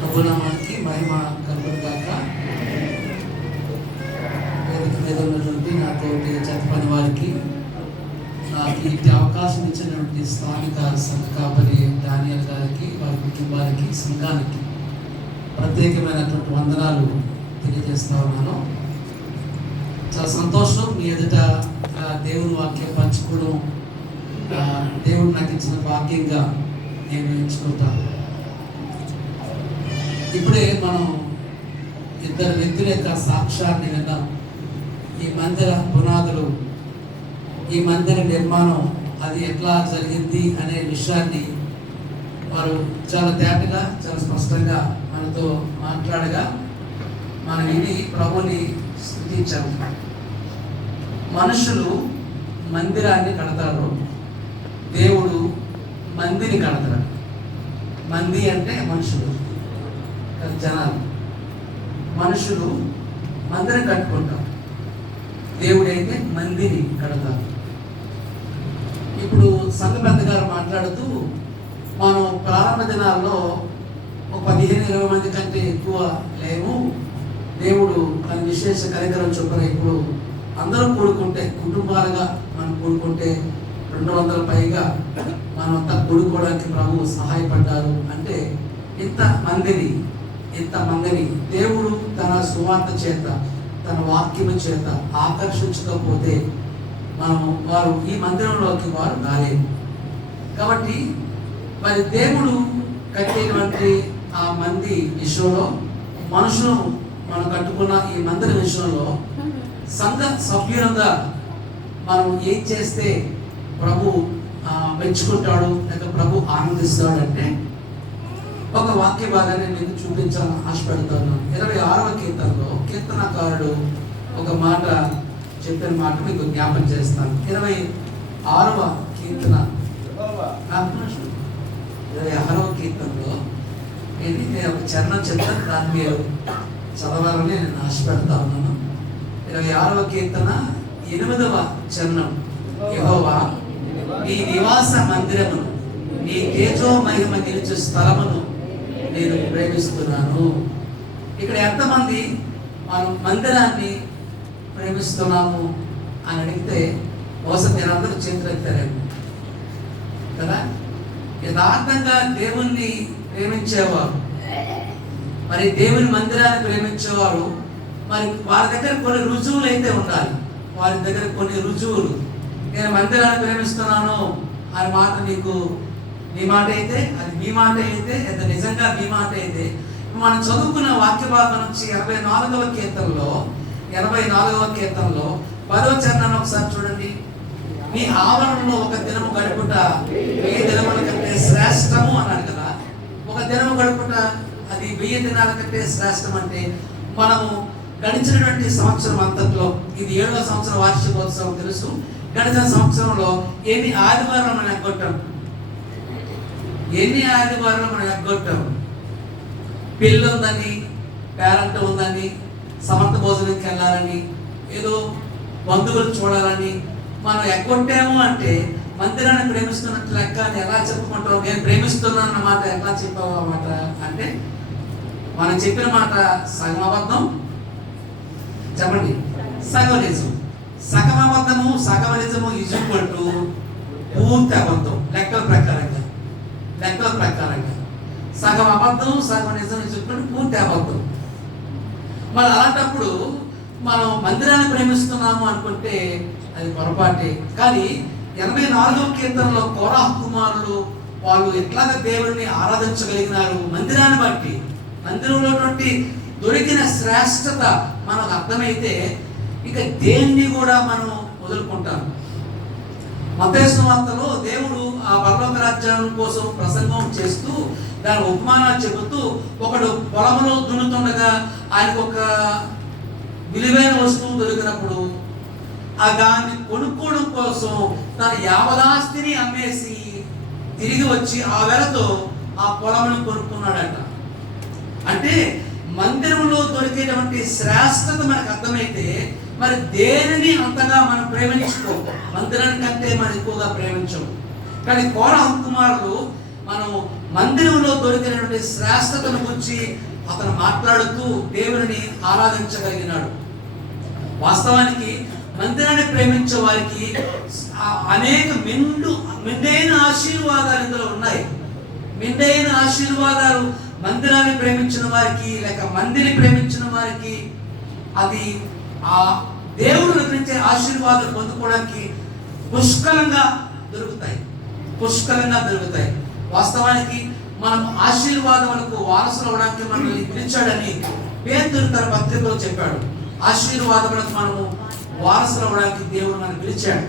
ప్రభునామానికి మహిమ కలుగును గాక. వేదిక మీద ఉన్నటువంటి నాతోటి జత పని వారికి, నాకు ఇట్టి అవకాశం ఇచ్చినటువంటి స్థానిక సంఘ కాపరి డానియల్ గారికి, వారి కుటుంబానికి, సంఘానికి ప్రత్యేకమైనటువంటి వందనాలు తెలియజేస్తా ఉన్నాను. చాలా సంతోషం మీ ఎదుట దేవుని వాక్యం పంచుకోవడం దేవుడు నాకు ఇచ్చిన భాగ్యంగా నేను ఎంచుకుంటాను. ఇప్పుడే మనం ఇద్దరు వ్యక్తుల యొక్క సాక్ష్యాన్ని విన్నాం. ఈ మందిర పునాదులు, ఈ మందిర నిర్మాణం అది ఎట్లా జరిగింది అనే విషయాన్ని వారు చాలా తేటగా, చాలా స్పష్టంగా మనతో మాట్లాడగా మనం విని ప్రభుని స్తుతించాము. మనుషులు మందిరాన్ని కడతారు, దేవుడు మందిని కడతాడు. మంది అంటే మనుషులు, జనాలు. మనుషులు మందిరం కట్టుకుంటారు, దేవుడైతే మందిని కడతారు. ఇప్పుడు సంఘ పెద్ద గారు మాట్లాడుతూ మనం ప్రారంభ దినాల్లో ఒక 15-20 మంది కంటే ఎక్కువ లేము. దేవుడు తన విశేష కనికరం చొప్పున ఇప్పుడు అందరూ కూడుకుంటే, కుటుంబాలుగా మనం కూడుకుంటే 200 పైగా మనమంతా కూడుకోవడానికి ప్రభువు సహాయపడ్డారు. అంటే ఇంత మందిని దేవుడు తన సువార్త చేత, తన వాక్యము చేత ఆకర్షించకపోతే వారు ఈ మందిరంలోకి వారు రాలేరు. కాబట్టి మరి దేవుడు కట్టేటువంటి ఆ మంది విషయంలో, మనుషులు మనం కట్టుకున్న ఈ మందిర విషయంలో సంఘ సభ్యులంగా మనం ఏం చేస్తే ప్రభు మెచ్చుకుంటాడు, లేక ప్రభు ఆనందిస్తాడు అంటే ఒక వాక్య భాగాన్ని నేను చూపించాలని ఆశపడతాను. 26వ కీర్తనలో కీర్తనకారుడు ఒక మాట చెప్పిన మాట మీకు జ్ఞాపం చేస్తాను. 26వ కీర్తన 26వ కీర్తనలో నేను ఒక చరణం చెప్తాను, దాన్ని మీరు చదవాలని నేను ఆశపడతా ఉన్నాను. 26వ కీర్తన 8వ చరణం. యెహోవా నీ నివాస మందిరమును, నీ తేజో మహిమ నిలుచు స్థలమును నేను ప్రేమిస్తున్నాను. ఇక్కడ ఎంతమంది మనం మందిరాన్ని ప్రేమిస్తున్నాము అని అడిగితే బహుశా మీరందరూ చేతులు ఎత్తారేమో కదా. యథార్థంగా దేవుణ్ణి ప్రేమించేవారు, మరి దేవుని మందిరాన్ని ప్రేమించేవారు, మరి వారి దగ్గర కొన్ని రుజువులు అయితే ఉండాలి. వారి దగ్గర కొన్ని రుజువులు, నేను మందిరాన్ని ప్రేమిస్తున్నాను అనే మాట నీ మాట అయితే, అది మీ మాట అయితే, అది నిజంగా మీ మాట అయితే, మనం చదువుకున్న వాక్య భాగం నుంచి 84వ కీర్తనలో 10వ చరణాన్ని ఒకసారి చూడండి. మీ ఆవరణలో ఒక దినము గడుపుట 1000 దినముల కంటే శ్రేష్టము అన్నాడు కదా. ఒక దినము గడుపుట అది 1000 దినాల కంటే శ్రేష్టం. అంటే మనము గడిచినటువంటి సంవత్సరం అంతట్లో, ఇది 7వ సంవత్సరం వార్షికోత్సవం తెలుసు. గడిచిన సంవత్సరంలో ఎన్ని ఆదివారాలు మనం ఎగ్గొట్టాం, పెళ్ళి ఉందని, పేరెంట్ ఉందని, సమర్థ భోజనంకి వెళ్ళాలని, ఏదో బంధువులు చూడాలని మనం ఎగ్గొట్టాము. అంటే మందిరాన్ని ప్రేమిస్తున్నట్టు లెక్క అని ఎలా చెప్పుకుంటాం? నేను ప్రేమిస్తున్నాను అన్నమాట ఎట్లా చెప్పావు అన్నమాట అంటే మనం చెప్పిన మాట సగం అబద్ధం, చెప్పండి, సగం నిజం. సగం అబద్ధము, సగం నిజము ఈక్వల్ టు పూర్తి అబద్ధం. లెక్కల ప్రకారంగా సగం అబద్ధం, సగం నిజం ఈక్వల్ టు పూర్తి అబద్ధం. మరి అలాంటప్పుడు మనం మందిరాన్ని ప్రేమిస్తున్నాము అనుకుంటే అది పొరపాటే. కానీ 84వ కీర్తనలో కోరాహు కుమారులు వాళ్ళు ఎట్లాగా దేవుడిని ఆరాధించగలిగినారు మందిరాన్ని బట్టి. మందిరంలో దొరికిన శ్రేష్టత మనకు అర్థమైతే ఇక దేన్ని కూడా మనం వదులుకుంటాం. మత్తయి సువార్తలో దేవుడు ఆ పరలోక రాజ్యం కోసం ప్రసంగం చేస్తూ దాని ఉపమానాలు చెబుతూ, ఒకడు పొలంలో దున్నుతుండగా ఆయనకు ఒక విలువైన వస్తువు దొరికినప్పుడు ఆ దాన్ని కొనుక్కోవడం కోసం తన యావదాస్తిని అమ్మేసి తిరిగి వచ్చి ఆ వెలతో ఆ పొలమును కొనుక్కున్నాడట. అంటే మందిరంలో దొరికేటువంటి శ్రేష్టత మనకు అర్థమైతే మరి దేనిని అంతగా మనం ప్రేమించుకో, మందిరానికంటే మనం ఎక్కువగా ప్రేమించము. కానీ కోరహు కుమారులు మనం మందిరంలో దొరికినటువంటి శ్రేష్టతను గురించి అతను మాట్లాడుతూ దేవుని ఆరాధించగలిగినాడు. వాస్తవానికి మందిరాన్ని ప్రేమించే వారికి అనేక మెండైన ఆశీర్వాదాలు ఇందులో ఉన్నాయి. మెండైన ఆశీర్వాదాలు మందిరాన్ని ప్రేమించిన వారికి, లేక మందిని ప్రేమించిన వారికి అది ఆ దేవుడు గురించే ఆశీర్వాదాలు పొందుకోవడానికి పుష్కలంగా దొరుకుతాయి. వాస్తవానికి మనం ఆశీర్వాదములకు వారసులు అవడానికి మనల్ని పిలిచాడని పేతురు తన పత్రికలో చెప్పాడు. ఆశీర్వాదములకు మనము వారసులు అవడానికి దేవుడు మనల్ని పిలిచాడు.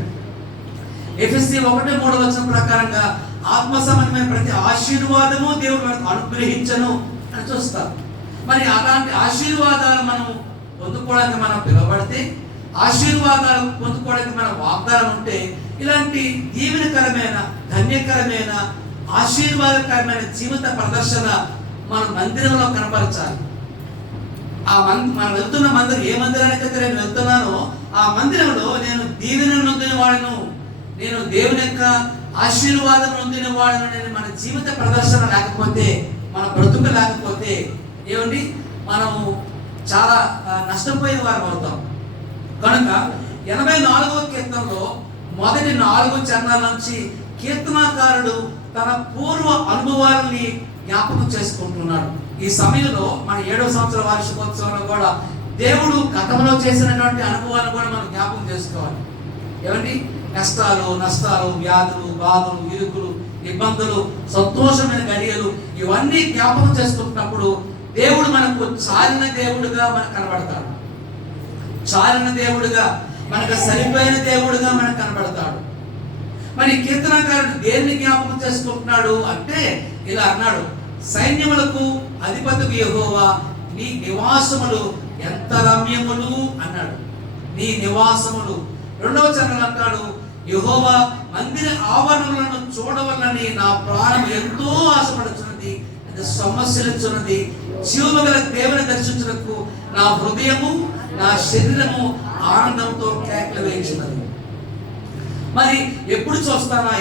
ఎఫెసీ 1:3 ప్రకారంగా ఆత్మ సంబంధమైన ప్రతి ఆశీర్వాదము దేవుడు మనకు అనుగ్రహించను అని చూస్తాం. మరి అలాంటి ఆశీర్వాదాలు మనం పొందుకోవడానికి మనం పిలువబడితే, ఆశీర్వాదాలు పొందుకోవడానికి మన వాగ్దానం ఉంటే, ఇలాంటి దీవెనకరమైన, ధన్యకరమైన, ఆశీర్వాదకరమైన జీవిత ప్రదర్శన మన మందిరంలో కనపరచాలి. మనం వెళ్తున్న మందిరం, ఏ మందిరానికైతే నేను వెళ్తున్నానో ఆ మందిరంలో నేను దీవెనను నొందిన వాడను, నేను దేవుని యొక్క ఆశీర్వాదం నొందిన వాడను. నేను మన జీవిత ప్రదర్శన లేకపోతే, మన బ్రతుకు లేకపోతే ఏమండి మనము చాలా నష్టపోయే వారు అవుతాం. కనుక 84వ కీర్తనలో మొదటి 4 చరణాల నుంచి కీర్తనాకారుడు తన పూర్వ అనుభవాలని జ్ఞాపకం చేసుకుంటున్నాడు. ఈ సమయంలో మన 7వ సంవత్సర వార్షికోత్సవంలో కూడా దేవుడు గతంలో చేసినటువంటి అనుభవాలను కూడా మనం జ్ఞాపకం చేసుకోవాలి. ఏమండి కష్టాలు, నష్టాలు, వ్యాధులు, బాధలు, ఇరుకులు, ఇబ్బందులు, సంతోషమైన గడియలు, ఇవన్నీ జ్ఞాపకం చేసుకుంటున్నప్పుడు దేవుడు మనకు చాలిన దేవుడుగా మనకు కనబడతాడు. చాలిన దేవుడుగా, మనకు సరిపోయిన దేవుడుగా మనకు కనబడతాడు. మరి కీర్తనకారుడు దేన్ని జ్ఞాపకం చేసుకుంటున్నాడు అంటే ఇలా అన్నాడు, సైన్యములకు అధిపతికి యెహోవా నీ నివాసములు ఎంత రమ్యములు అన్నాడు. నీ నివాసములు. 2వ చరణంలో అంటాడు, యెహోవా మందిర ఆవరణలను చూడవలని నా ప్రాణం ఎంతో ఆశపడుచున్నది, సమస్యలుచున్నది. జీవము గల దేవుని దర్శించుటకు నా హృదయము, నా శరీరము ఆనందంతో కేకలు వేయించినది. మరి ఎప్పుడు చూస్తానా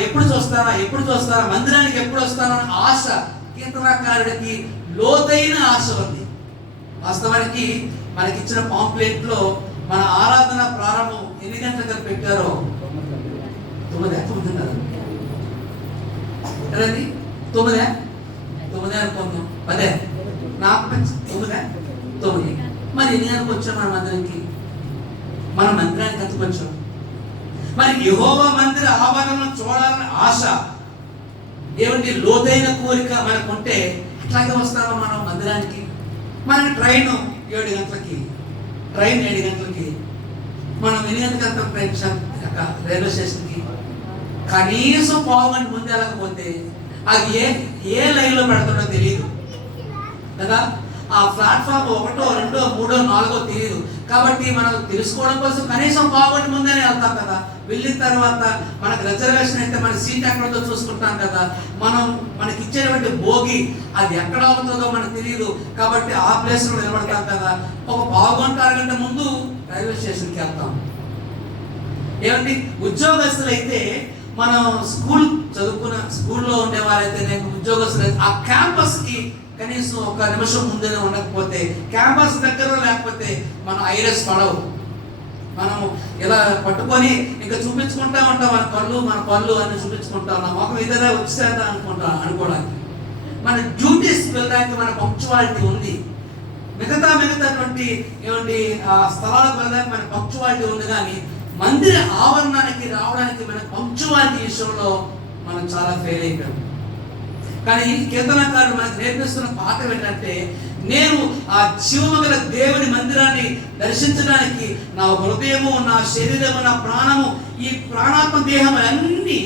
మందిరానికి ఎప్పుడు వస్తానన్న ఆశ కీర్తనకారుడికి లోతైన ఆశ ఉంది. వాస్తవానికి మనకిచ్చిన పాంప్లెట్ లో మన ఆరాధన ప్రారంభం ఎన్ని గంటలకు పెట్టారో 9 అనుకుందాం, 10 నాకు 9. మరి ఎన్ని గంటలకు వచ్చాం మన మందిరానికి? మన మందిరానికి ఎంతకు వచ్చాం? మరి యెహోవా మందిర ఆవరణను చూడాలని ఆశ, ఏమంటే లోతైన కోరిక మనకుంటే అట్లాగే వస్తామా మనం మందిరానికి? మనకి ట్రైన్ 7 గంటలకి, మనం ఎన్ని గంటలకు వెళ్తాం రైల్వే స్టేషన్కి? కనీసం పావు గంట ముందు వెళ్ళకపోతే అది ఏ లైన్లో పెడతాడో తెలియదు కదా. ఆ ప్లాట్ఫామ్ 1, 2, 3, 4 తెలియదు. కాబట్టి మనం తెలుసుకోవడం కోసం కనీసం పావు గంట ముందేనే వెళ్తాం కదా. వెళ్ళిన తర్వాత మనకు రిజర్వేషన్ అయితే మన సీట్ ఎక్కడో చూసుకుంటాం కదా. మనకి ఇచ్చేటువంటి భోగి అది ఎక్కడ అవుతుందో మనకు తెలియదు. కాబట్టి ఆ ప్లేస్లో నిలబడతాం కదా. ఒక పావు గంట, అరగంట ముందు రైల్వే స్టేషన్కి వెళ్తాం. ఏమండి ఉద్యోగస్తులు అయితే, మనం చదువుకున్న స్కూల్లో ఉండేవారైతే, ఉద్యోగస్తులు ఆ క్యాంపస్కి కనీసం 1 నిమిషం ముందే ఉండకపోతే, క్యాంపస్ దగ్గర లేకపోతే మన ఐరస్ పడవు. మనం ఇలా పట్టుకొని ఇంకా చూపించుకుంటా ఉంటాం మన పళ్ళు అన్ని చూపించుకుంటాం. నా మొఖం ఇదేలా వచ్చేదా అనుకోవడానికి. మన డ్యూటీస్ వెళ్ళడానికి మన పంక్చువాలిటీ ఉంది. మిగతాటువంటి ఏమండి ఆ స్థలాలకు వెళ్ళడానికి మన పంక్చువాలిటీ ఉంది. కానీ మందిర ఆవరణానికి రావడానికి మన పంక్చువాలిటీ విషయంలో మనం చాలా ఫెయిల్ అయిపోయాం. కానీ కీర్తనకారుడు మనకు నేర్పిస్తున్న పాఠం ఏంటంటే, నేను ఆ జీవము గల దేవుని మందిరాన్ని దర్శించడానికి నా హృదయము, నా శరీరము, నా ప్రాణము, ఈ ప్రాణాత్మ దేహం అన్నీ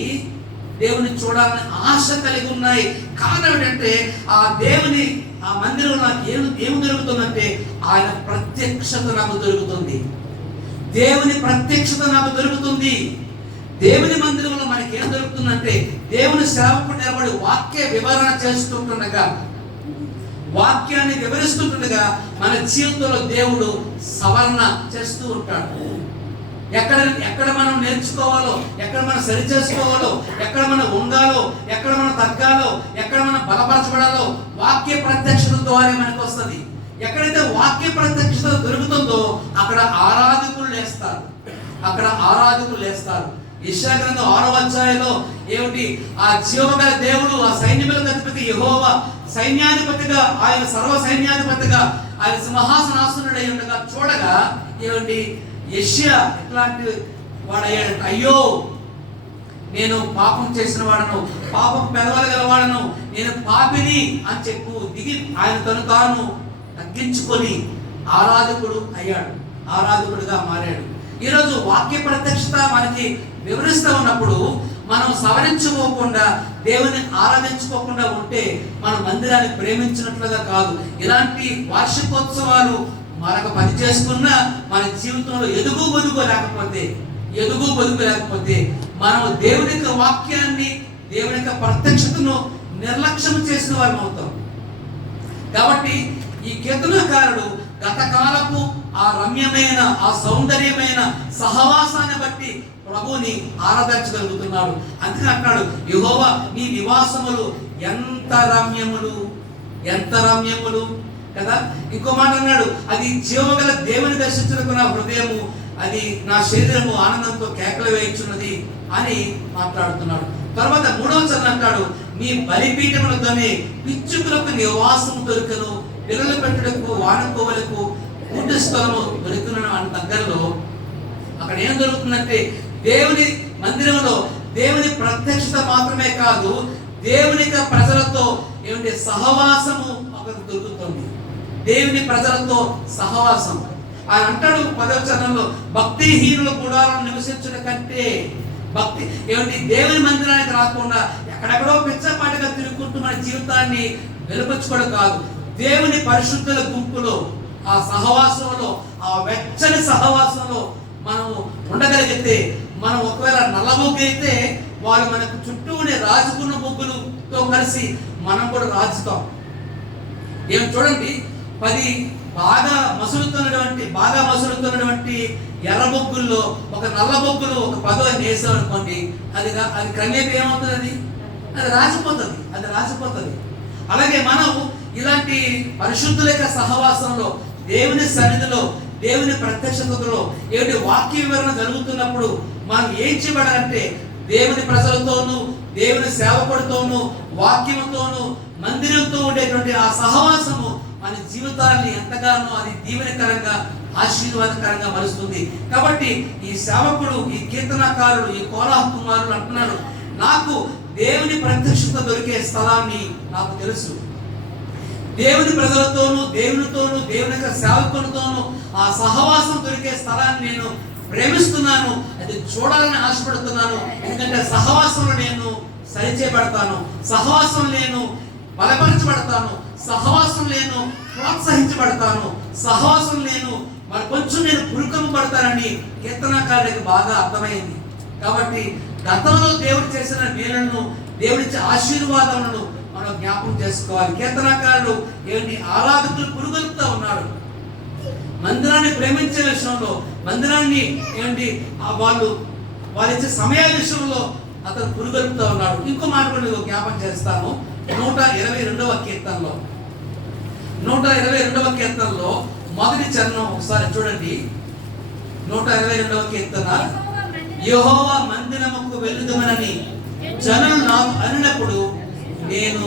దేవుని చూడాలని ఆశ కలిగి ఉన్నాయి. కారణం ఏంటంటే ఆ దేవుని ఆ మందిరంలో నాకు ఏమి దొరుకుతుందంటే ఆయన ప్రత్యక్షత నాకు దొరుకుతుంది. దేవుని ప్రత్యక్షత నాకు దొరుకుతుంది. దేవుని మందిరంలో మనకి ఏం దొరుకుతుందంటే, దేవుని సేవకుడు నిలబడి వాక్య వివరణ చేస్తుండగా, వాక్యాన్ని వివరిస్తుండగా మన జీవితంలో దేవుడు సవరణ చేస్తూ ఉంటాడు. ఎక్కడ మనం నేర్చుకోవాలో, ఎక్కడ మనం సరి చేసుకోవాలో, ఎక్కడ మనం ఉండాలో ఎక్కడ మనం తగ్గాలో, ఎక్కడ మనం బలపరచబడాలో వాక్య ప్రత్యక్షత ద్వారా మనకు వస్తుంది. ఎక్కడైతే వాక్య ప్రత్యక్షత దొరుకుతుందో అక్కడ ఆరాధకులు లేస్తారు. యెషయా గ్రంథం 6వ అధ్యాయంలో ఏమిటి, ఆ జీవగల దేవుడు, ఆ సైన్యములకు అధిపతి యెహోవా సైన్యాధిపతిగా, ఆయన సర్వ సైన్యాధిపతిగా ఆయన సింహాసనాసనుడై ఉండగా చూడగా ఏమిటి, యెషయా ఎట్లాంటి వాడయ్యాడంటే, అయ్యో నేను పాపం చేసిన వాడను, పాపం పెదవులు గలవాడను, నేను పాపిని అని చెప్పు దిగి ఆయన తను తాను తగ్గించుకొని ఆరాధకుడుగా మారాడు. ఈరోజు వాక్య ప్రత్యక్షత మనకి వివరిస్తూ ఉన్నప్పుడు మనం సవరించుకోకుండా, దేవుని ఆరాధించుకోకుండా ఉంటే మన మందిరాన్ని ప్రేమించినట్లుగా కాదు. ఇలాంటి వార్షికోత్సవాలు మరొక పని చేసుకున్నా మన జీవితంలో ఎదుగు బొదుగు లేకపోతే మనం దేవుని యొక్క వాక్యాన్ని, దేవుని యొక్క ప్రత్యక్షతను నిర్లక్ష్యం చేసిన వారు అవుతాం. కాబట్టి ఈ కీర్తనకారుడు గతకాలపు ఆ రమ్యమైన, ఆ సౌందర్యమైన సహవాసాన్ని బట్టి ప్రభుని ఆరాధించగలుగుతున్నాడు. అందుకే అంటాడు, యెహోవా నీ నివాసములు ఎంత రమ్యములు కదా. ఇంకో మాట అన్నాడు, అది జీవగల దేవుని దర్శించుటకు నా హృదయము, అది నా శరీరము ఆనందంతో కేకలు వేయించున్నది అని మాట్లాడుతున్నాడు. తర్వాత 3వ చరణం అంటాడు, నీ బలిపీఠములతోనే పిచ్చుకులకు నివాసము దొరికను, పిల్లలు పెట్టుటకు వానకోవలకు కూటి స్థలము దొరుకును అని దగ్గరలో అక్కడ ఏం దొరుకుతుందంటే, దేవుని మందిరంలో దేవుని ప్రత్యక్షత మాత్రమే కాదు, దేవుని ప్రజలతో ఏమంటే సహవాసము అక్కడ దొరుకుతుంది. దేవుని ప్రజలతో సహవాసం. ఆయన అంటాడు 10వ చరణంలో, భక్తిహీనుల గుడాలను నివసించడం కంటే భక్తి ఏమిటి, దేవుని మందిరానికి రాకుండా ఎక్కడెక్కడో పిచ్చపాటిగా తిరుగుకుంటూ మన జీవితాన్ని వెలుపచ్చుకోవడం కాదు, దేవుని పరిశుద్ధుల గుంపులో, ఆ సహవాసంలో, ఆ వెచ్చని సహవాసంలో మనము ఉండగలిగితే, మనం ఒకవేళ నల్ల బొగ్గు అయితే వాళ్ళు మనకు చుట్టూనే రాజుకున్న బొగ్గులతో కలిసి మనం కూడా రాజుతాం. ఏం చూడండి, 10 బాగా మసులుతున్నటువంటి ఎర్ర బొగ్గుల్లో ఒక నల్ల బొగ్గులు ఒక 10 వేసాం అనుకోండి, అది క్రమేపీ ఏమవుతుంది, అది రాసిపోతుంది. అలాగే మనం ఇలాంటి పరిశుద్ధుల యొక్క సహవాసంలో, దేవుని సన్నిధిలో, దేవుని ప్రత్యక్షతలో ఏమిటి వాక్య వివరణ జరుగుతున్నప్పుడు మనం ఏం చేయబడాలంటే, దేవుని ప్రజలతోనూ, దేవుని సేవకుడితోనూ, వాక్యంతోనూ, మందిరంతో ఉండేటువంటి ఆ సహవాసము మన జీవితాన్ని ఎంతగానో అది దీవెనకరంగా, ఆశీర్వాదకరంగా మలుస్తుంది. కాబట్టి ఈ సేవకుడు, ఈ కీర్తనకారుడు, ఈ కోరాహ కుమారుడు అంటున్నాడు, నాకు దేవుని ప్రత్యక్షత దొరికే స్థలాన్ని నాకు తెలుసు. దేవుని ప్రజలతోనూ, దేవునితోనూ, దేవుని యొక్క సేవకులతోనూ ఆ సహవాసం దొరికే స్థలాన్ని నేను ప్రేమిస్తున్నాను, అది చూడాలని ఆశపడుతున్నాను. ఎందుకంటే సహవాసంలో నేను సరిచేయబడతాను, సహవాసం నేను బలపరచబడతాను, సహవాసం నేను ప్రోత్సహించబడతాను, సహవాసం నేను మరి కొంచెం నేను పురుకము పడతానని కీర్తనకారుడికి బాగా అర్థమైంది. కాబట్టి గతంలో దేవుడు చేసిన మేలులను, దేవుడిచ్చే ఆశీర్వాదములను మనం జ్ఞాపకం చేసుకోవాలి. కీర్తనకారుడు ఏమిటి, ఆరాధకులు పురుగొలుపుతా ఉన్నాడు. మందిరాన్ని ప్రేమించే విషయంలో, మందిరాన్ని ఏమిటి వాళ్ళు ఇచ్చే సమయాల విషయంలో అతను పురుగొలుపుతా ఉన్నాడు. ఇంకో మాట కూడా జ్ఞాపకం చేస్తాను. 122వ కీర్తనలో 122వ కీర్తనలో మొదటి చరణం ఒకసారి చూడండి. 122వ కీర్తన, యెహోవా మందిరముకు వెళ్ళుదమని జనులు నాకు అనినప్పుడు నేను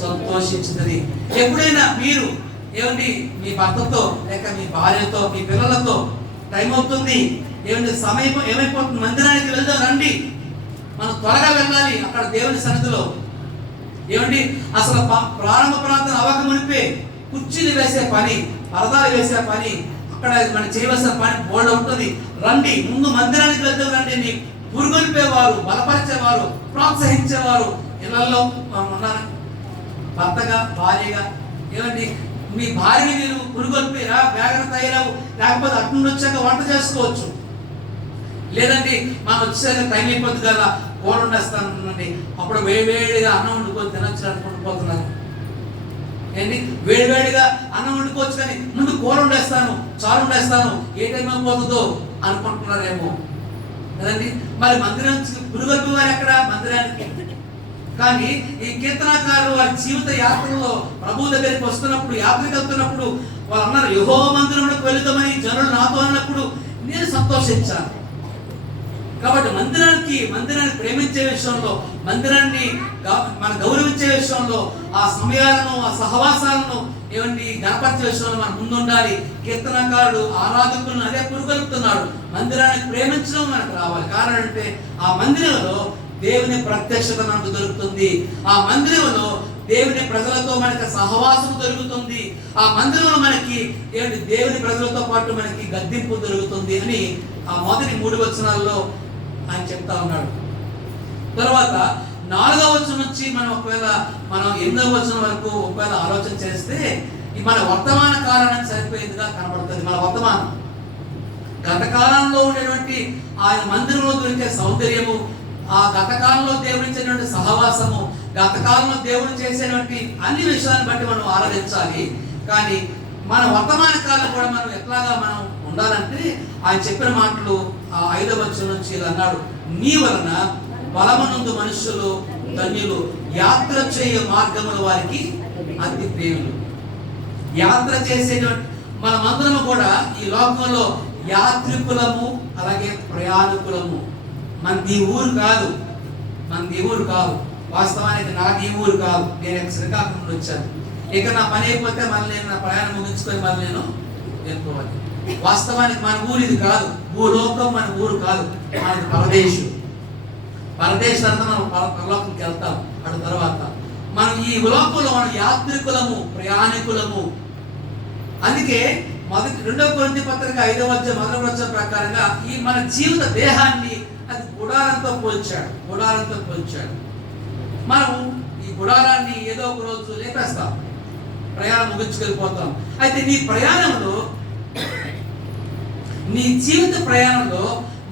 సంతోషించినది. ఎప్పుడైనా మీరు ఏమండి మీ భర్తతో లేక మీ భార్యతో, మీ పిల్లలతో టైం అవుతుంది, ఏమండి సమయం ఏమైపోతుంది, మందిరానికి వెళ్దాం రండి, మనం త్వరగా వెళ్ళాలి అక్కడ దేవుని సన్నిధిలో. ఏమండి అసలు ప్రారంభ ప్రాంతం అవ్వక మునిపే కుర్చీలు వేసే పని, పరదాలు వేసే పని, అక్కడ మనం చేయవలసిన పని బోల్డ్ ఉంటుంది. రండి, ముందు మందిరానికి వెళ్దాం రండి అని పురుగొల్పేవారు, బలపరిచేవారు, ప్రోత్సహించేవారు ఇళ్లలో ఉన్నారు. భర్తగా, భార్యగా ఏమండి మీ భార్యని మీరు పురుగొల్పిరా, వేగన తయారవు, లేకపోతే అటు నుండి వచ్చాక వంట చేసుకోవచ్చు. లేదండి మనం వచ్చేసాక టైం అయిపోతుంది కదా, కూర వండేస్తానండి, అప్పుడు వేడివేడిగా అన్నం వండుకొని తినొచ్చు అనుకుంటూ పోతున్నారు. ఏంటి వేడివేడిగా అన్నం వండుకోవచ్చు కానీ ముందు కూర వండేస్తాను, చారు వండేస్తాను, ఏ టైం అయిపోతుందో అనుకుంటున్నారేమో కదండి. మరి మందిరం పురుగొల్పి వారు ఎక్కడ? మందిరానికి కానీ ఈ కీర్తనకారులు వారి జీవిత యాత్రలో ప్రభు దగ్గరికి వస్తున్నప్పుడు, యాత్రకు వెళ్తున్నప్పుడు వాళ్ళు అన్నారు, యెహోవా మందిరంలోకి వెళుదామని జనులు నాతో అన్నప్పుడు నేను సంతోషించాను. కాబట్టి మందిరాన్ని ప్రేమించే విషయంలో, మందిరాన్ని మనం గౌరవించే విషయంలో, ఆ సమయాలను, ఆ సహవాసాలను గణపరిచే విషయంలో మనం ముందుండాలి. కీర్తనకారుడు ఆరాధకులను అదే పురుగొలుపుతున్నాడు. మందిరాన్ని ప్రేమించడం మనకు రావాలి. కారణం అంటే ఆ మందిరంలో దేవుని ప్రత్యక్షత మనకు దొరుకుతుంది. ఆ మందిరంలో దేవుని ప్రజలతో మనకి సహవాసం దొరుకుతుంది. ఆ మందిరంలో మనకి దేవుని ప్రజలతో పాటు మనకి గద్దింపు దొరుకుతుంది అని ఆ మొదటి 3 వచనాల్లో ఆయన చెప్తా ఉన్నాడు. తర్వాత 4వ వచనం నుంచి మనం ఒకవేళ 8వ వచనం వరకు ఒకవేళ ఆలోచన చేస్తే మన వర్తమాన కాలానికి సరిపోయేదిగా కనబడుతుంది. మన వర్తమానం గత కాలంలో ఉండేటువంటి ఆయన మందిరంలో దొరికే సౌందర్యము, ఆ గత కాలంలో దేవుడు ఇచ్చేటువంటి సహవాసము, గత కాలంలో దేవుడు చేసేటువంటి అన్ని విషయాలను బట్టి మనం ఆరాధించాలి. కానీ మన వర్తమాన కాలం కూడా మనం ఎట్లాగా మనం ఉండాలంటే ఆయన చెప్పిన మాటలు ఆ 5వ వచనం నుంచి ఇలా అన్నాడు, నీ వలన బలమునందు మనుషులు ధన్యులు, యాత్ర చేయ మార్గముల వారికి అతి ప్రియులు. యాత్ర చేసేటువంటి మనమందరము కూడా ఈ లోకంలో యాత్రికులము, అలాగే ప్రయాణికులము. మనది ఊరు కాదు. వాస్తవానికి నాది ఊరు కాదు. నేను శ్రీకాకుళం నుండి వచ్చాను. ఇక నా పని అయిపోతే మళ్ళీ నేను నా ప్రయాణం ముగించుకొని మళ్ళీ నేను వెళ్ళిపోవాలి. వాస్తవానికి మన ఊరు ఇది కాదు. భూలోకం మన ఊరు కాదు, మనది పరదేశం. తర్వాత మనం పరలోకంకి వెళ్తాం. అటు తర్వాత మనం ఈ లోకంలో మనం యాత్రికులము, ప్రయాణికులము. అందుకే 2 కొరింథీ పత్రిక 5వ అధ్యాయం 1వ వచనం ప్రకారంగా ఈ మన జీవిత దేహాన్ని అది గుడారంతో పోల్చాడు. మనం ఈ గుడారాన్ని ఏదో ఒక రోజు లేపేస్తాం, ప్రయాణం ముగించుకెళ్ళిపోతాం. అయితే నీ జీవిత ప్రయాణంలో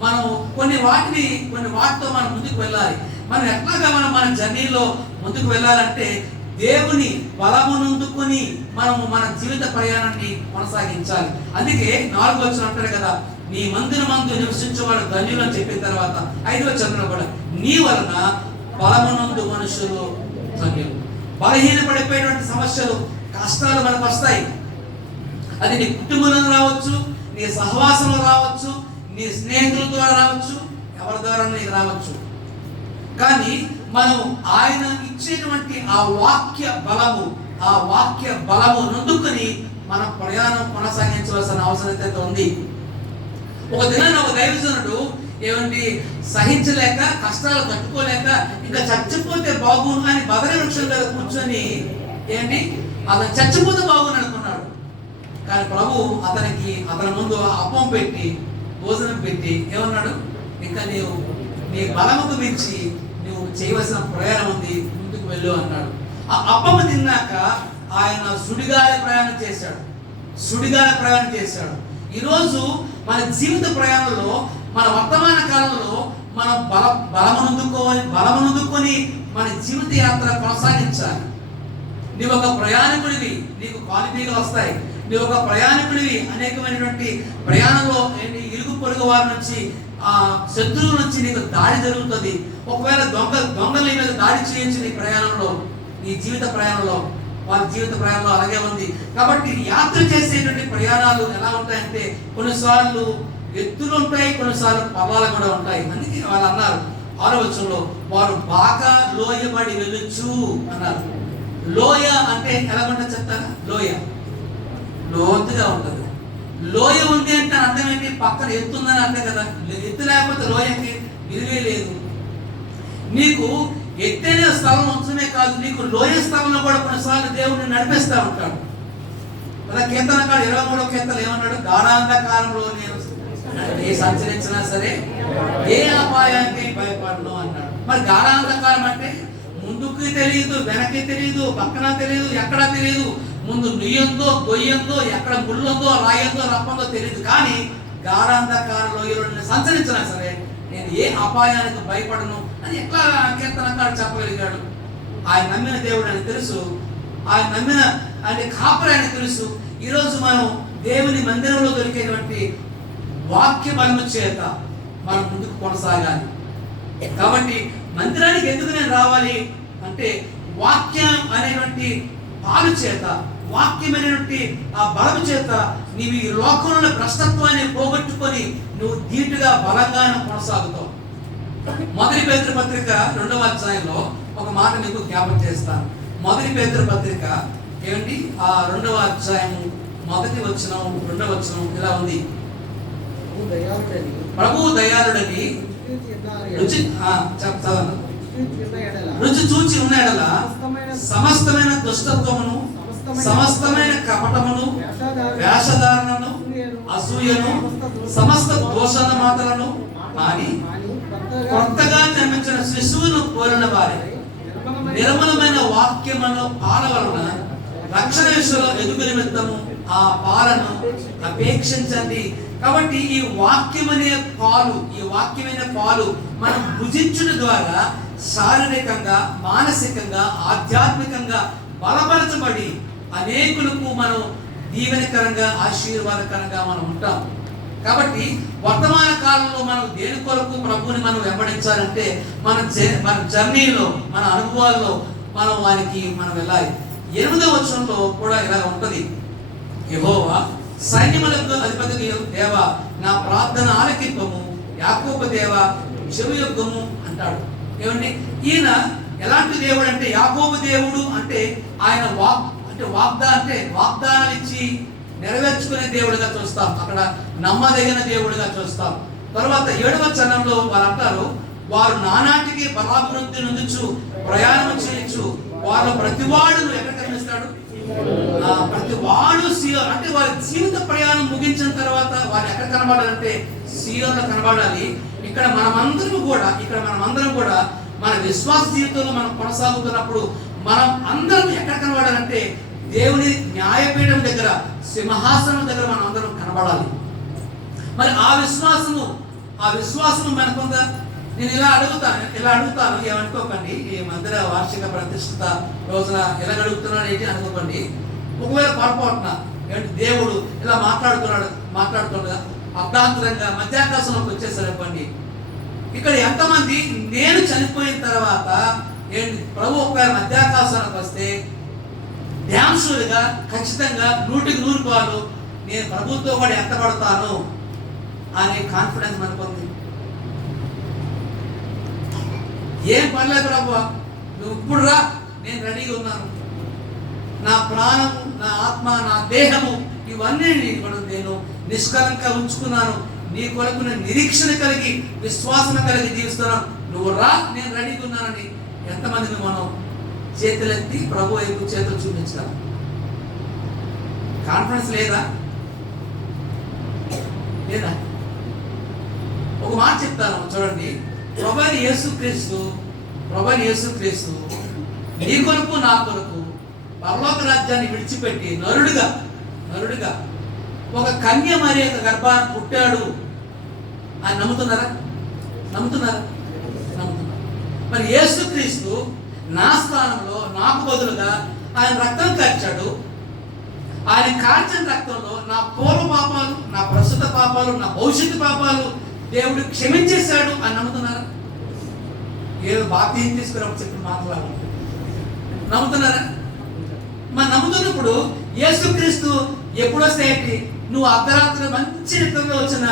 మనం కొన్ని వాటితో మనం ముందుకు వెళ్ళాలి. మనం ఎట్లాగా మన జర్నీలో ముందుకు వెళ్ళాలంటే దేవుని బలమునందుకొని మనము మన జీవిత ప్రయాణాన్ని కొనసాగించాలి. అందుకే 4వ వచనం అంటారు కదా, నీ మందిరమందు నివసించేవాడు ధన్యులు అని చెప్పిన తర్వాత 5వ వచనంలో కూడా నీ వలన బలమునందు మనుషులు ధన్యులు. బలహీన పడిపోయినటువంటి సమస్యలు, కష్టాలు మనకు వస్తాయి. అది నీ కుటుంబంలో రావచ్చు, నీ సహవాసంలో రావచ్చు, నీ స్నేహితుల ద్వారా రావచ్చు, ఎవరి ద్వారా నీకు రావచ్చు. కానీ మనం ఆయన ఇచ్చేటువంటి ఆ వాక్య బలము నందుకొని మన ప్రయాణం కొనసాగించవలసిన అవసరం ఉంది. ఒక దినాన్ని ఒక దైవజనుడు సహించలేక, కష్టాలు తట్టుకోలేక ఇంకా చచ్చిపోతే బాగుండు అని బదరి వృక్షం మీద కూర్చొని అతను చచ్చిపోతే బాగుండు అనుకున్నాడు. కానీ ప్రభు అతని ముందు అప్పం పెట్టి, భోజనం పెట్టి ఏమన్నాడు, ఇంకా నీ బలముకు మించి నువ్వు చేయవలసిన ప్రయాణం ఉంది, ముందుకు వెళ్ళు అన్నాడు. ఆ అప్పము తిన్నాక ఆయన సుడిగాలి ప్రయాణం చేశాడు. ఈరోజు మన జీవిత ప్రయాణంలో, మన వర్తమాన కాలంలో మనం బలమునందుకొని మన జీవిత యాత్ర కొనసాగించాలి. నీవు ఒక ప్రయాణికుడివి, నీకు క్వాలిటీలు వస్తాయి. నీవు ఒక ప్రయాణికుడివి, అనేకమైనటువంటి ప్రయాణంలో ఇరుగు పొరుగు వారి నుంచి, శత్రువుల నుంచి నీకు దాడి జరుగుతుంది. ఒకవేళ దొంగల మీద దాడి చేయొచ్చు నీ ప్రయాణంలో, నీ జీవిత ప్రయాణంలో. వారి జీవిత ప్రయాణంలో అలాగే ఉంది. కాబట్టి యాత్ర చేసేటువంటి ప్రయాణాలు ఎలా ఉంటాయంటే కొన్నిసార్లు ఎత్తులు ఉంటాయి, కొన్నిసార్లు పర్వాలు కూడా ఉంటాయి. అందుకే వాళ్ళు అన్నారు 6వ వచనంలో, వారు బాగా లోయబడి వెళ్ళొచ్చు అన్నారు. లోయ అంటే ఎలా ఉంటుంది చెప్తారా? లోతుగా ఉంటుంది. లోయ ఉంది అంటే అర్థం ఏంటి? పక్కన ఎత్తుందని అర్థం కదా. ఎత్తు లేకపోతే లోయకి విలువే లేదు. నీకు ఎత్తైన స్థలం ఉంచమే కాదు, నీకు లోయ స్థలంలో కూడా కొన్నిసార్లు దేవుడిని నడిపిస్తూ ఉంటాడు. అలా కీర్తనకారుడు 23వ కీర్తనలో ఏమన్నాడు? గాఢాంధకారంలో నేను సంచరించినా సరే ఏ అపాయానికి భయపడను అన్నాడు. మరి గాఢాంధకారం అంటే ముందుకు తెలియదు, వెనక్కి తెలియదు, పక్కన తెలియదు, ఎక్కడా తెలియదు. ముందు నుయ్యందో, గొయ్యందో, ఎక్కడ ముళ్ళుందో, రాయందో, రప్పందో తెలియదు. కానీ గాఢాంధకార లోయలో సంచరించినా సరే నేను ఏ అపాయానికి భయపడను అని ఎట్లా కీర్తనకారుడు చెప్పగలిగాడు? ఆయన నమ్మిన దేవుడు అని తెలుసు, ఆయన నమ్మిన కాపురి అని తెలుసు. ఈరోజు మనం దేవుని మందిరంలో దొరికేటువంటి వాక్య బలము చేత మనం ముందుకు కొనసాగాలి. కాబట్టి మందిరానికి ఎందుకు నేను రావాలి? అంటే వాక్యం అనేటువంటి పాలు చేత, వాక్యమైనటువంటి ఆ బలము చేత నీవు ఈ లోకంలో భ్రష్టత్వాన్ని పోగొట్టుకొని నువ్వు ధీటుగా బలంగానే కొనసాగుతావు. మొదటి పేతురు పత్రిక 2వ అధ్యాయంలో ఒక మాట మీకు జ్ఞాపకం చేస్తాను. మొదటి పేతురు పత్రిక ఏమిటి, ఆ 2వ అధ్యాయం 1వ వచనం 2వ వచనం ఇలా ఉంది. ప్రభువు దయాళుడని రుచి చూచి ఉన్న ఎడల సమస్తమైన దుష్టత్వమును, సమస్తమైన కపటమును, వేషధారణను, అసూయను, సమస్త దోషణ మాటలను మాని కొత్తగా జన్మించిన శిశువును కోరిన వారి నిర్మలమైన వాక్యమును పాల వలన రక్షణ విషయంలో ఎదుగు నిమిత్తము ఆ పాలను అపేక్షించండి. కాబట్టి ఈ వాక్యమనే పాలు మనం భుజించడం ద్వారా శారీరకంగా, మానసికంగా, ఆధ్యాత్మికంగా బలపరచబడి అనేకులకు మనం దీవెనకరంగా, ఆశీర్వాదకరంగా మనం ఉంటాం. కాబట్టి వర్తమాన కాలంలో మనం దేని కొరకు ప్రభువుని మనం వెంబడించాలంటే మన జర్నీలో, మన అనుభవాల్లో మనం మనం వెళ్ళాలి. 8వ వచనంలో కూడా ఇలా ఉంటది. యెహోవా సైన్యములకు అధిపతి దేవా నా ప్రార్థన ఆలకింపము, యాకోబు దేవా చెవియొగ్గము అంటాడు. ఏమండి, ఈయన ఎలాంటి దేవుడు అంటే, యాకోబు దేవుడు అంటే ఆయన వాగ్దానాలు ఇచ్చి నెరవేర్చుకునే దేవుడిగా చూస్తాం. అక్కడ నమ్మదగిన దేవుడిగా చూస్తాం. తర్వాత 7వ చరణంలో వారు అంటారు, వారు నానాటికి బలాభివృద్ధి నొందుచు ప్రయాణం చేయొచ్చు, వారు ప్రతివాడును ఎక్కడ కనిపిస్తాడు, ప్రతివాడు సియోన్. అంటే వారి జీవిత ప్రయాణం ముగించిన తర్వాత వారు ఎక్కడ కనబడాలంటే సియోన్లో కనబడాలి. ఇక్కడ మనమందరం కూడా మన విశ్వాస జీవితంలో మనం కొనసాగుతున్నప్పుడు మనం అందరం ఎక్కడ కనబడాలంటే దేవుని న్యాయపీఠం దగ్గర, సింహాసనం దగ్గర మనం అందరం కనబడాలి. మరి ఆ విశ్వాసము మనకుందా? నేను ఇలా అడుగుతాను, ఏమనుకోకండి. ఈ మందిర వార్షిక ప్రతిష్ఠిత రోజున ఎలా అడుగుతున్నాడు ఏంటి అనుకోకండి. ఒకవేళ పొరపాటున దేవుడు ఇలా మాట్లాడుతుండగా అర్ధాంతరంగా మధ్యాకాశంలోకి వచ్చేసారు అనుకోండి. ఇక్కడ ఎంతమంది నేను చనిపోయిన తర్వాత ప్రభు ఒకవేళ మధ్యాకాశానికి వస్తే డ్యాన్సులుగా ఖచ్చితంగా 100% నేను ప్రభుత్వం కూడా ఎత్తబడతాను అనే కాన్ఫిడెన్స్ మనకుంది. ఏం పర్లేదు ప్రభు, నువ్వు ఇప్పుడు రా, నేను రెడీగా ఉన్నాను. నా ప్రాణము, నా ఆత్మ, నా దేహము ఇవన్నీ నేను నిష్కలంగా ఉంచుకున్నాను. నీ కొరకు నేను నిరీక్షణ కలిగి, విశ్వాసం కలిగి జీవిస్తున్నాను. నువ్వు రా, నేను రెడీగా ఉన్నానని ఎంతమందిని మనం చేతులెత్తి ప్రభు వైపు చేతులు చూపించాలి? కాన్ఫిడెన్స్ లేదా? ఒక మాట చెప్తాను చూడండి. ప్రభువైన యేసుక్రీస్తు నీ కొరకు, నా కొరకు పరలోక రాజ్యాన్ని విడిచిపెట్టి నరుడిగా ఒక కన్య మరియ గర్భాన్ని పుట్టాడు అని నమ్ముతున్నారా? మరి యేసుక్రీస్తు నా స్థానంలో, నాకు బదులుగా ఆయన రక్తం కార్చాడు. ఆయన కార్చిన రక్తంలో నా పూర్వ పాపాలు, నా ప్రస్తుత పాపాలు, నా భవిష్యత్తు పాపాలు దేవుడు క్షమించేశాడు అని నమ్ముతున్నారా? ఏదో బాప్తిసం తీసుకున్నప్పుడు చెప్పిన మాట్లాడాలి, నమ్ముతున్నారా? మరి నమ్ముతున్నప్పుడు యేసుక్రీస్తు ఎప్పుడు వస్తాయంటే, నువ్వు అర్ధరాత్రి మంచి నిద్రలో వచ్చిన,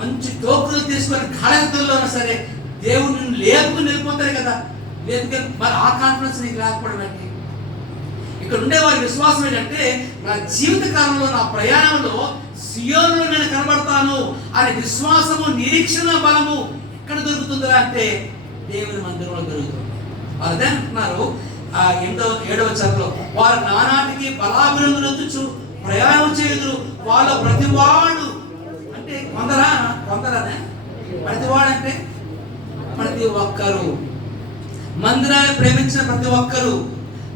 మంచి టోకులు తీసుకొని గాఢనిద్రలో ఉన్నా సరే దేవుడు నిన్ను లేపుకుని వెళ్ళిపోతాడు కదా. లేకపోతే మరి ఆ కాన్ఫిడెన్స్ నీకు లేకపోవడం ఏంటి? ఇక్కడ ఉండే వారి విశ్వాసం ఏంటంటే, నా జీవిత కాలంలో, నా ప్రయాణంలో సియోనులో నేను కనబడతాను అనే విశ్వాసము, నిరీక్షణ బలము ఎక్కడ దొరుకుతుందా అంటే దేవుని మందిరంలో దొరుకుతుంది. వారు అదే అంటున్నారు 7వ చరణంలో, వారు నానాటికి బలాభివృద్ధి నొందుచు ప్రయాణం చేయుదురు, వాళ్ళ ప్రతివాడు అంటే కొందరానే ప్రతివాడు అంటే ప్రతి ఒక్కరు, మందిరాన్ని ప్రేమించిన ప్రతి ఒక్కరు,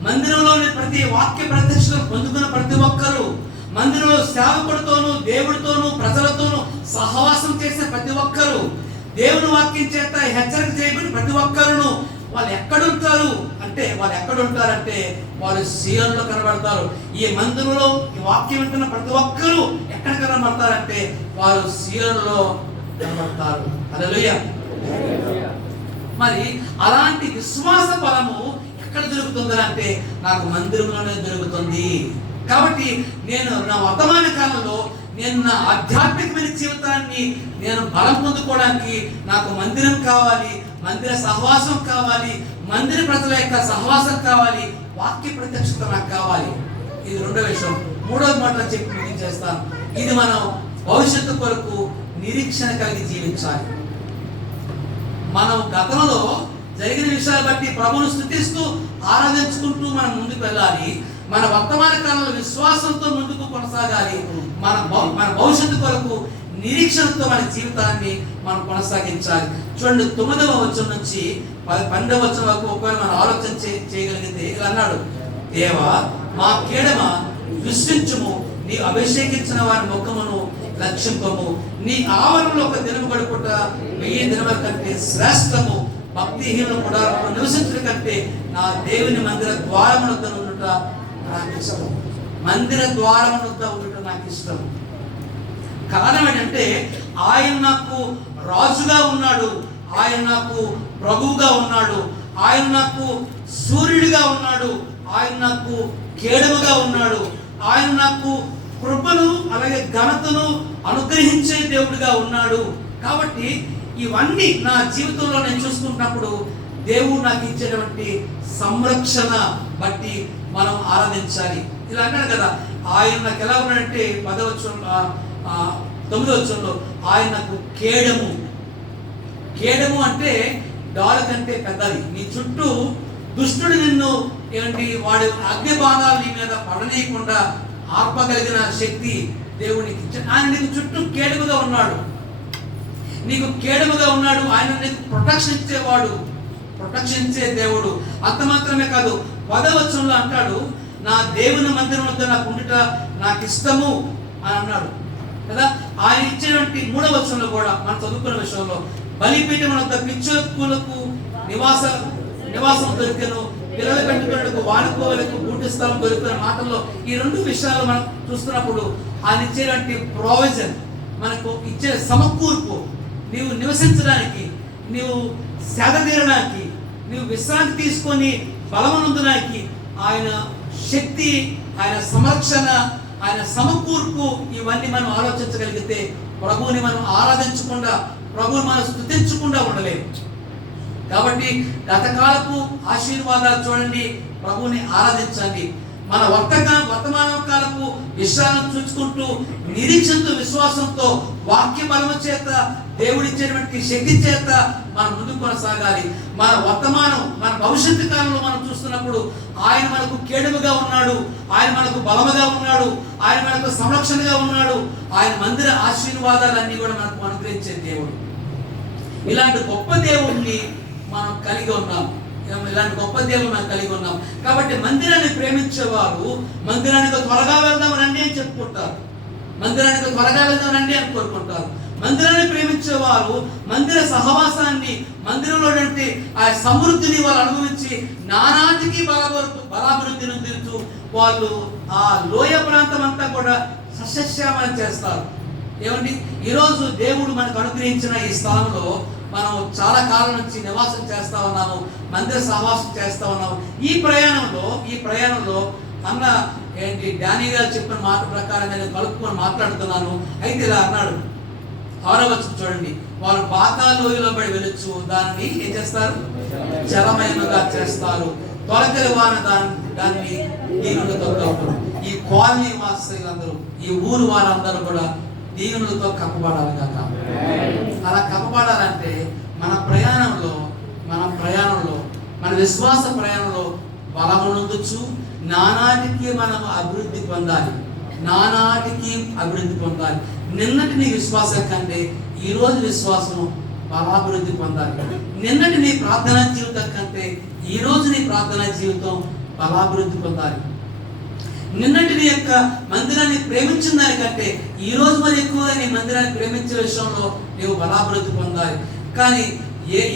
మందిరంలోని ప్రతి వాక్య ప్రత్యక్షత పొందుకున్న ప్రతి ఒక్కరు, మందిరంలో సేవకుడితోనూ, దేవుడితోనూ, ప్రజలతోనూ సహవాసం చేసిన ప్రతి ఒక్కరు, దేవుని వాక్యం చేత హెచ్చరిక చేయబడిన ప్రతి ఒక్కరును వాళ్ళు ఎక్కడుంటారు అంటే వాళ్ళు సియోనులో కనబడతారు. ఈ మందిరంలో ఈ వాక్యం వింటున్న ప్రతి ఒక్కరూ ఎక్కడ కనబడతారంటే వారు సియోనులో కనబడతారు. హల్లెలూయా. మరి అలాంటి విశ్వాస బలము ఎక్కడ దొరుకుతుంది అంటే నాకు మందిరంలోనే దొరుకుతుంది. కాబట్టి నేను నా వర్తమాన కాలంలో నేను నా ఆధ్యాత్మికమైన జీవితాన్ని నేను బలం పొందుకోవడానికి నాకు మందిరం కావాలి, మందిర సహవాసం కావాలి, మందిర ప్రజల యొక్క సహవాసం కావాలి, వాక్య ప్రత్యక్షత నాకు కావాలి. ఇది రెండో విషయం. మూడవ మాట చెప్పి ముగించేస్తాను. ఇది మనం భవిష్యత్తు కొరకు నిరీక్షణ కలిగి జీవించాలి. మనం గతంలో జరిగిన విషయాలు బట్టి ప్రభువును స్తుతిస్తూ ఆరాధించుకుంటూ మనం ముందుకు వెళ్ళాలి. మన వర్తమాన కాలంలో విశ్వాసంతో ముందుకు కొనసాగాలి. మన భవిష్యత్తు కొరకు నిరీక్షణతో మన జీవితాన్ని మనం కొనసాగించాలి. చూడండి, 9వ వచనం నుంచి 12వ వచనం వరకు ఒకవేళ మనం ఆలోచన చేయగలిగితే ఇలా అన్నాడు, దేవా మా కేడమ విశ్వించుము, నీ అభిషేకించిన వారి ముఖమును లక్ష్యంపము, నీ ఆవరణలో ఒక దినము గడుపుట 1000 దినముల కంటే శ్రేష్టము, భక్తిహీనుల గుడారంలో నివసించడం కంటే నా దేవుని మందిర ద్వారమునొద్ద ఉండుట నాకు ఇష్టం. మందిర ద్వారమునొద్ద ఉండుట నాకు ఇష్టం. కారణం ఏంటంటే ఆయన నాకు రాజుగా ఉన్నాడు, ఆయన నాకు ప్రభువుగా ఉన్నాడు, ఆయన నాకు సూర్యుడిగా ఉన్నాడు, ఆయన నాకు కేడముగా ఉన్నాడు, ఆయన నాకు కృపను అలాగే ఘనతను అనుగ్రహించే దేవుడిగా ఉన్నాడు. కాబట్టి ఇవన్నీ నా జీవితంలో నేను చూసుకుంటున్నప్పుడు దేవుడు నాకు ఇచ్చేటువంటి సంరక్షణ బట్టి మనం ఆరాధించాలి. ఇలా అన్నాడు కదా, ఆయన నాకు ఎలా ఉన్నాడంటే 9వ వచనంలో ఆయన నాకు కేడము. కేడము అంటే డాలు కంటే పెద్దది. నీ చుట్టూ దుష్టుడు నిన్ను ఏంటి వాడి అగ్ని బాణాలు నీ మీద పడనీయకుండా ఆర్పగలిగిన శక్తి దేవునికి ఇచ్చాడు. ఆయన నీకు చుట్టూ కేడముగా ఉన్నాడు, నీకు కేడముగా ఉన్నాడు. ఆయన నీకు ప్రొటెక్షన్ ఇచ్చేవాడు, ప్రొటెక్షన్ ఇచ్చే దేవుడు. అంత మాత్రమే కాదు, 10వ వచనంలో అంటాడు, నా దేవుని మందిరం వద్ద నాకు ఉండుట నాకు ఇష్టము అని అన్నాడు కదా. ఆయన ఇచ్చినటువంటి 3వ వచనంలో కూడా మనం చదువుకున్న విషయంలో బలిపీఠం వద్ద పిచ్చులకు నివాసం దొరికెను, పిల్లల పెట్టుకున్నకు వాడుకోవలకు బూటి స్థలం దొరికిన మాటల్లో ఈ 2 విషయాలు మనం చూస్తున్నప్పుడు ఆయన ఇచ్చేటువంటి ప్రొవిజన్, మనకు ఇచ్చే సమకూర్పు, నీవు నివసించడానికి, నీవు సేద తీరడానికి, నీవు విశ్రాంతి తీసుకొని బలమనందడానికి ఆయన శక్తి, ఆయన సంరక్షణ, ఆయన సమకూర్పు, ఇవన్నీ మనం ఆలోచించగలిగితే ప్రభువుని మనం ఆరాధించకుండా, ప్రభువుని మనం స్తుతించకుండా ఉండలేము. కాబట్టి గతకాలపు ఆశీర్వాదాలు చూడండి, ప్రభువుని ఆరాధించండి. మన వర్తమాన కాలపు విషయాలను చూసుకుంటూ నిరీక్షణతో విశ్వాసంతో వాక్య బలము చేత దేవుడిచ్చేటువంటి శక్తి చేత మనం ముందుకు కొనసాగాలి. మన భవిష్యత్తు కాలంలో మనం చూస్తున్నప్పుడు ఆయన మనకు కేడముగా ఉన్నాడు, ఆయన మనకు బలముగా ఉన్నాడు, ఆయన మనకు సంరక్షణగా ఉన్నాడు. ఆయన మందిర ఆశీర్వాదాలన్నీ కూడా మనకు అనుగ్రహించే దేవుడు. ఇలాంటి గొప్ప దేవుణ్ణి మనం కలిగి ఉన్నాం. ఇలాంటి గొప్ప దేవుడు మనం కలిగి ఉన్నాం. కాబట్టి మందిరాన్ని ప్రేమించేవారు మందిరానికి త్వరగా వెళ్దాం రండి అని చెప్పుకుంటారు, మందిరానికి త్వరగా వెళ్దాం రండి అని కోరుకుంటారు. మందిరాన్ని ప్రేమించేవారు మందిర సహవాసాన్ని, మందిరంలో ఆ సమృద్ధిని వాళ్ళు అనుభవించి నానాటికి బలాభివృద్ధి నొందుతూ వాళ్ళు ఆ లోయ ప్రాంతం అంతా కూడా సస్యశ్యామలం చేస్తారు. ఏమండి, ఈరోజు దేవుడు మనకు అనుగ్రహించిన ఈ స్థలంలో మనం చాలా కాలం నుంచి నివాసం చేస్తా ఉన్నాము, మందిర సహవాసం చేస్తా ఉన్నాము. ఈ ప్రయాణంలో అన్న ఏంటి డానీ గారు చెప్పిన మాట ప్రకారం నేను కలుపుకొని మాట్లాడుతున్నాను. అయితే ఇలా అన్నాడు, 6వ వచనం చూడండి, వారు పాతాళ లోయలో పడి వెలుచు దాన్ని ఏం చేస్తారు, జలమయముగా చేస్తారు, తొలకరి వాన దాన్ని దీనులతో కప్పుతారు. ఈ కాలనీ వాసులందరూ, ఈ ఊరు వారందరూ కూడా దీనులతో కప్పబడాలి కాక. అలా కప్పబడాలంటే మన ప్రయాణంలో మన విశ్వాస ప్రయాణంలో బలమునందుచు నానాటికి మనం అభివృద్ధి పొందాలి. నిన్నటి నీ విశ్వాసం కంటే ఈరోజు విశ్వాసం బలాభివృద్ధి పొందాలి. నిన్నటి నీ ప్రార్థనా జీవితం కంటే ఈరోజు నీ ప్రార్థనా జీవితం బలాభివృద్ధి పొందాలి. నిన్నటి నీ యొక్క మందిరాన్ని ప్రేమించిన దానికంటే ఈ రోజు మరి ఎక్కువగా నీ మందిరాన్ని ప్రేమించే విషయంలో నీవు బలాభివృద్ధి పొందాలి. కానీ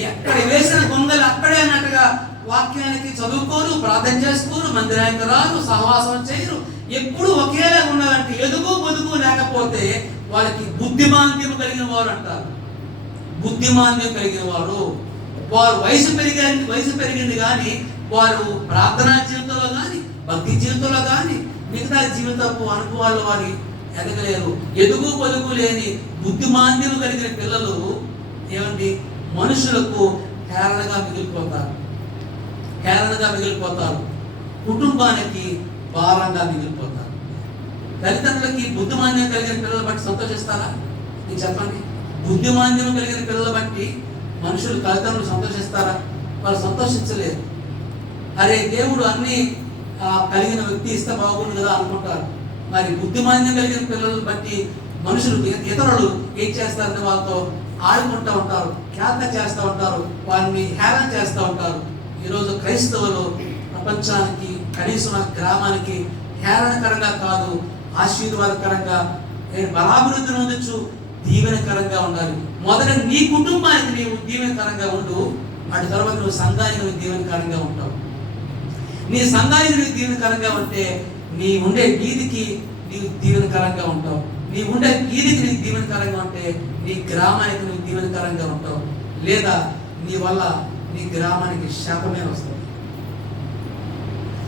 ఎక్కడ వేసిన గొంగలు అక్కడే అన్నట్టుగా వాక్యానికి చదువుకోరు, ప్రార్థన చేసుకోరు, మందిరానికి రారు, సహవాసం చేయరు, ఎప్పుడు ఒకేలా ఉండాలంటే ఎదుగు బొదుగు లేకపోతే వాళ్ళకి బుద్ధిమాంద్యం కలిగిన వారు అంటారు. బుద్ధిమాంద్యం కలిగిన వారు, వారు వయసు పెరిగింది కానీ వారు ప్రార్థనా జీవితంలో కానీ, భక్తి జీవితంలో కానీ, మిగతా జీవితపు అనుభవాల్లో వారి ఎదగలేరు. ఎదుగు పొదుగు లేని బుద్ధిమాంద్యం కలిగిన పిల్లలు ఏమండి మనుషులకు హేళనగా మిగిలిపోతారు. కుటుంబానికి భారంగా మిగిలిపోతారు. తల్లిదండ్రులకి బుద్ధిమాంద్యం కలిగిన పిల్లలు బట్టి సంతోషిస్తారా? మీరు చెప్పండి. బుద్ధిమాంద్యం కలిగిన పిల్లలు బట్టి మనుషులు తల్లిదండ్రులు సంతోషిస్తారా? వాళ్ళు సంతోషించలేరు. అరే దేవుడు అన్ని కలిగిన వ్యక్తి ఇస్తే బాగుంది కదా అనుకుంటారు. మరి బుద్ధిమాంద్యం కలిగిన పిల్లలు బట్టి మనుషులు ఇతరులు ఏం చేస్తారంటే వాళ్ళతో ఆడుకుంటూ ఉంటారు, ఖ్యాత చేస్తూ ఉంటారు, వారిని హేళన చేస్తూ ఉంటారు. ఈరోజు క్రైస్తవులు ప్రపంచానికి, కనీసం మన గ్రామానికి హేళనకరంగా కాదు, ఆశీర్వాదకరంగా బలాభివృద్ధి నొందొచ్చు, దీవెనకరంగా ఉండాలి. మొదట నీ కుటుంబానికి నీవు దీవెనకరంగా ఉండు, అటు తర్వాత నువ్వు సంఘానికి నువ్వు దీవెనకరంగా ఉంటావు. నీ సంఘానికి నువ్వు దీవెనకరంగా ఉంటే నీ ఉండే వీధికి నీవు దీవెనకరంగా ఉంటావు. నీ ఉండే వీధికి నీకు దీవెనకరంగా ఉంటే నీ గ్రామానికి నువ్వు దీవెనకరంగా ఉంటావు. లేదా నీ వల్ల నీ గ్రామానికి శాపమే వస్తుంది.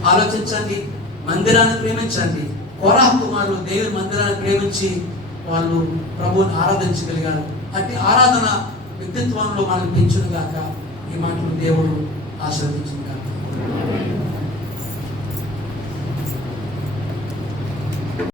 ఆలోచించండి. మందిరాన్ని ప్రేమించండి. కోరాహు కుమారులు దేవుని మందిరాన్ని ప్రేమించి వాళ్ళు ప్రభువుని ఆరాధించగలిగారు. అట్టి ఆరాధన వ్యక్తిత్వంలో మనల్ని పెంచును గాక. ఈ మాటలు దేవుడు ఆశీర్వదించును గాక.